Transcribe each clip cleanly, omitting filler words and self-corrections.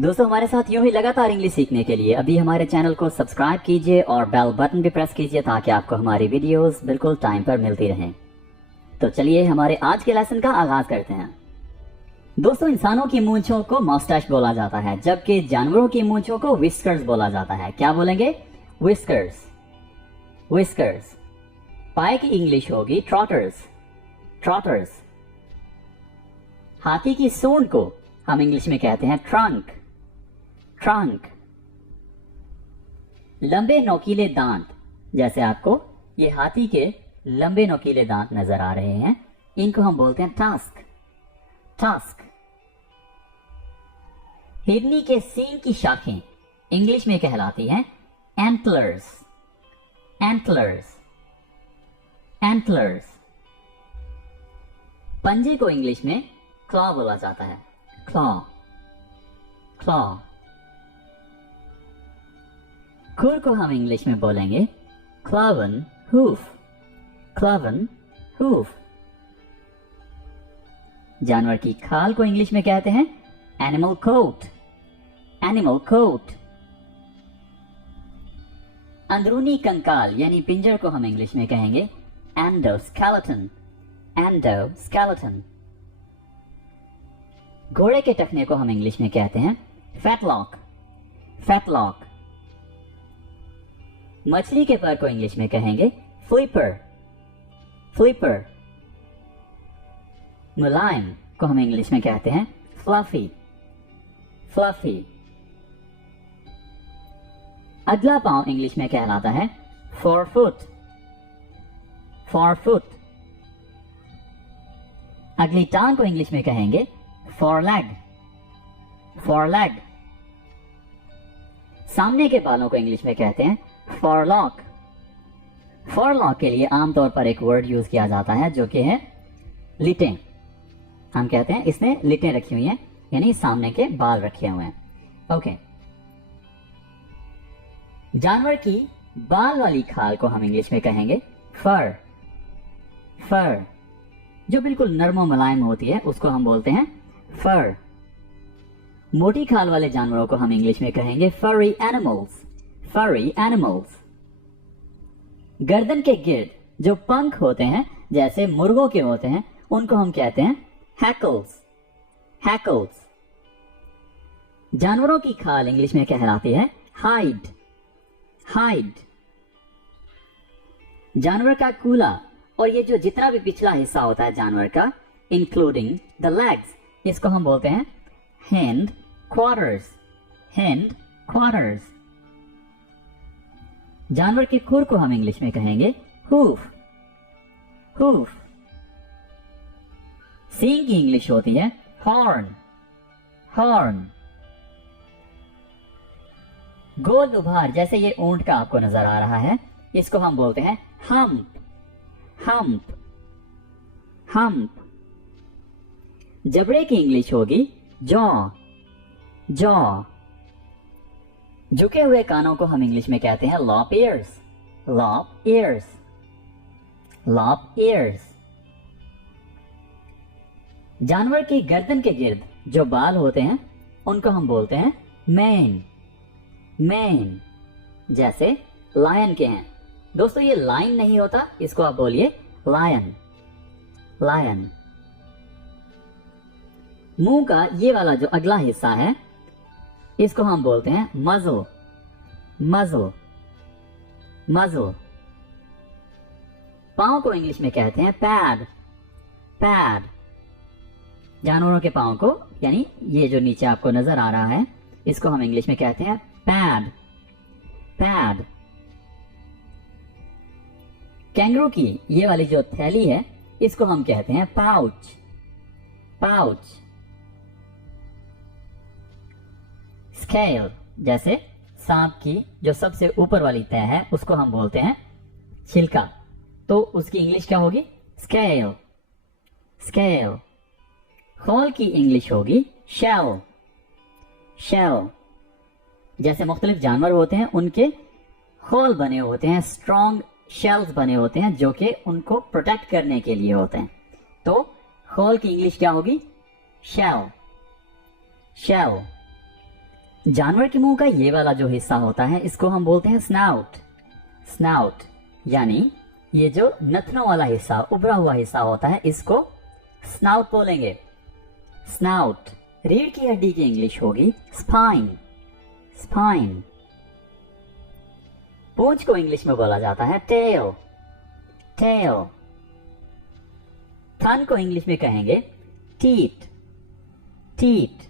दोस्तों हमारे साथ यूं ही लगातार इंग्लिश सीखने के लिए अभी हमारे चैनल को सब्सक्राइब कीजिए और बेल बटन भी प्रेस कीजिए ताकि आपको हमारी वीडियोस बिल्कुल टाइम पर मिलती रहें। तो चलिए हमारे आज के लेसन का आगाज करते हैं। दोस्तों इंसानों की मूंछों को मस्टैश बोला जाता है, जबकि जानवरों की मूंछों को विस्कर्स बोला जाता है। क्या बोलेंगे? Whiskers, whiskers. पाए की इंग्लिश होगी ट्रॉटर्स, ट्रॉटर्स। हाथी की सूंड को हम इंग्लिश में कहते हैं ट्रंक, ट्रंक। लंबे नोकीले दांत, जैसे आपको ये हाथी के लंबे नोकीले दांत नजर आ रहे हैं, इनको हम बोलते हैं टस्क, टस्क। हिरनी के सींग की शाखें इंग्लिश में कहलाती हैं एंटलर्स, एंटलर्स, एंटलर्स। पंजे को इंग्लिश में क्लॉ बोला जाता है, क्लॉ, क्लॉ। खुर को हम इंग्लिश में बोलेंगे क्लॉवन हूफ, क्लॉवन हूफ। जानवर की खाल को इंग्लिश में कहते हैं एनिमल कोट, एनिमल कोट। अंदरूनी कंकाल यानी पिंजर को हम इंग्लिश में कहेंगे एंडोस्केलेटन, एंडोस्केलेटन। घोड़े के टखने को हम इंग्लिश में कहते हैं फैटलॉक, फैटलॉक। मछली के पर को इंग्लिश में कहेंगे फ्लिपर, फ्लिपर। मुलायम को हम इंग्लिश में कहते हैं फ्लफी, फ्लफी। अगला पांव इंग्लिश में कहलाता है फोरफुट, फोरफुट। अगली टांग को इंग्लिश में कहेंगे फोरलेग, फोरलेग। सामने के बालों को इंग्लिश में कहते हैं फॉरलॉक। फॉरलॉक के लिए आमतौर पर एक वर्ड यूज किया जाता है जो कि है लिटें। हम कहते हैं इसने लिटें रखी हुई हैं, यानी सामने के बाल रखे हुए हैं। ओके। जानवर की बाल वाली खाल को हम इंग्लिश में कहेंगे फर, फर। जो बिल्कुल नरम और मुलायम होती है उसको हम बोलते हैं फर। मोटी खाल वाले जानवरों को हम इंग्लिश में कहेंगे फरी एनिमल्स, फरी एनिमल्स। गर्दन के गिर्द जो पंख होते हैं जैसे मुर्गों के होते हैं उनको हम कहते हैं हैकल्स, हैकल्स। जानवरों की खाल इंग्लिश में कहलाती है हाइड, हाइड। जानवर का कूला और ये जो जितना भी पिछला हिस्सा होता है जानवर का इंक्लूडिंग द लेग्स, इसको हम बोलते हैं हिंड क्वार्टर्स, हिंड क्वार्टर्स। जानवर के खुर को हम इंग्लिश में कहेंगे हूफ, हूफ। सींग की इंग्लिश होती है हॉर्न, हॉर्न। गोल उभार जैसे ये ऊंट का आपको नजर आ रहा है, इसको हम बोलते हैं हम्प, हम्प, हम्प। जबड़े की इंग्लिश होगी जॉ, जॉ। झुके हुए कानों को हम इंग्लिश में कहते हैं lop years, lop years, lop years. जानवर की गर्दन के गिर्द जो बाल होते हैं उनको हम बोलते हैं मैन, मैन। जैसे लायन के हैं। दोस्तों ये लाइन नहीं होता, इसको आप बोलिए लायन, लायन। मुंह का ये वाला जो अगला हिस्सा है इसको हम बोलते हैं मज़ल, मज़ल, मज़ल। पांव को इंग्लिश में कहते हैं पैड, पैड। जानवरों के पांव को यानी ये जो नीचे आपको नजर आ रहा है इसको हम इंग्लिश में कहते हैं पैड, पैड। कैंगरू की ये वाली जो थैली है इसको हम कहते हैं पाउच, पाउच। स्केल जैसे सांप की जो सबसे ऊपर वाली तह है उसको हम बोलते हैं छिलका, तो उसकी इंग्लिश क्या होगी? Scale, scale. खोल की इंग्लिश होगी शेल, शेल। जैसे मुख्तलिफ जानवर होते हैं उनके खोल बने होते हैं, स्ट्रॉन्ग शेल्स बने होते हैं जो कि उनको प्रोटेक्ट करने के लिए होते हैं। तो खोल की इंग्लिश क्या होगी? Shell, shell. जानवर के मुंह का ये वाला जो हिस्सा होता है इसको हम बोलते हैं स्नाउट। स्नाउट यानी ये जो नथनों वाला हिस्सा, उभरा हुआ हिस्सा होता है, इसको स्नाउट बोलेंगे। स्नाउट। रीढ़ की हड्डी की इंग्लिश होगी स्पाइन। स्पाइन। पूंछ को इंग्लिश में बोला जाता है टेल। टेल। थन को इंग्लिश में कहेंगे टीट। टीट।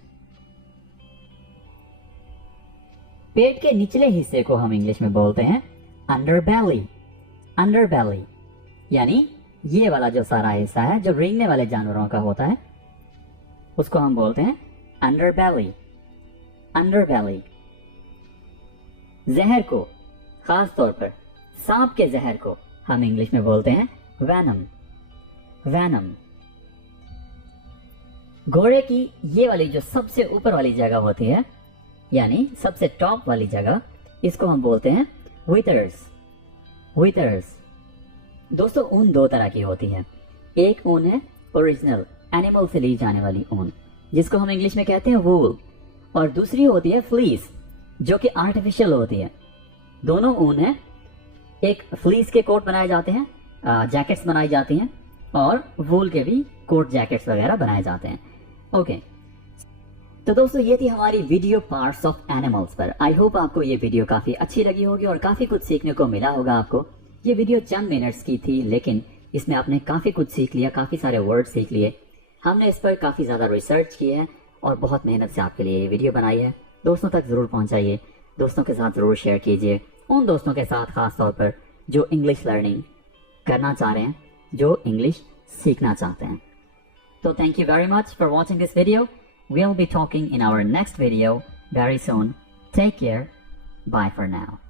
पेट के निचले हिस्से को हम इंग्लिश में बोलते हैं अंडरबेली। अंडरबेली यानी ये वाला जो सारा हिस्सा है जो रेंगने वाले जानवरों का होता है उसको हम बोलते हैं अंडरबेली। अंडरबेली। जहर को, खास तौर पर सांप के जहर को हम इंग्लिश में बोलते हैं वेनम। वेनम। घोड़े की ये वाली जो सबसे ऊपर वाली जगह होती है यानी सबसे टॉप वाली जगह, इसको हम बोलते हैं विथर्स। विथर्स। दोस्तों ऊन दो तरह की होती है। एक ऊन है ओरिजिनल एनिमल से ली जाने वाली ऊन जिसको हम इंग्लिश में कहते हैं वूल, और दूसरी होती है फ्लीस जो कि आर्टिफिशियल होती है। दोनों ऊन है। एक फ्लीस के कोट बनाए जाते हैं, जैकेट्स बनाई जाती हैं, और वूल के भी कोट जैकेट्स वगैरह बनाए जाते हैं। ओके तो दोस्तों ये थी हमारी वीडियो पार्ट्स ऑफ एनिमल्स पर। आई होप आपको ये वीडियो काफी अच्छी लगी होगी और काफी कुछ सीखने को मिला होगा आपको। ये वीडियो चंद मिनट्स की थी लेकिन इसमें आपने काफी कुछ सीख लिया, काफी सारे वर्ड सीख लिए। हमने इस पर काफी ज्यादा रिसर्च की है और बहुत मेहनत से आपके लिए ये वीडियो बनाई है। दोस्तों तक जरूर पहुंचाइए, दोस्तों के साथ जरूर शेयर कीजिए, उन दोस्तों के साथ खास तौर पर जो इंग्लिश लर्निंग करना चाह रहे हैं, जो इंग्लिश सीखना चाहते हैं। So thank you very much for watching this video. We'll be talking in our next video very soon. Take care. Bye for now.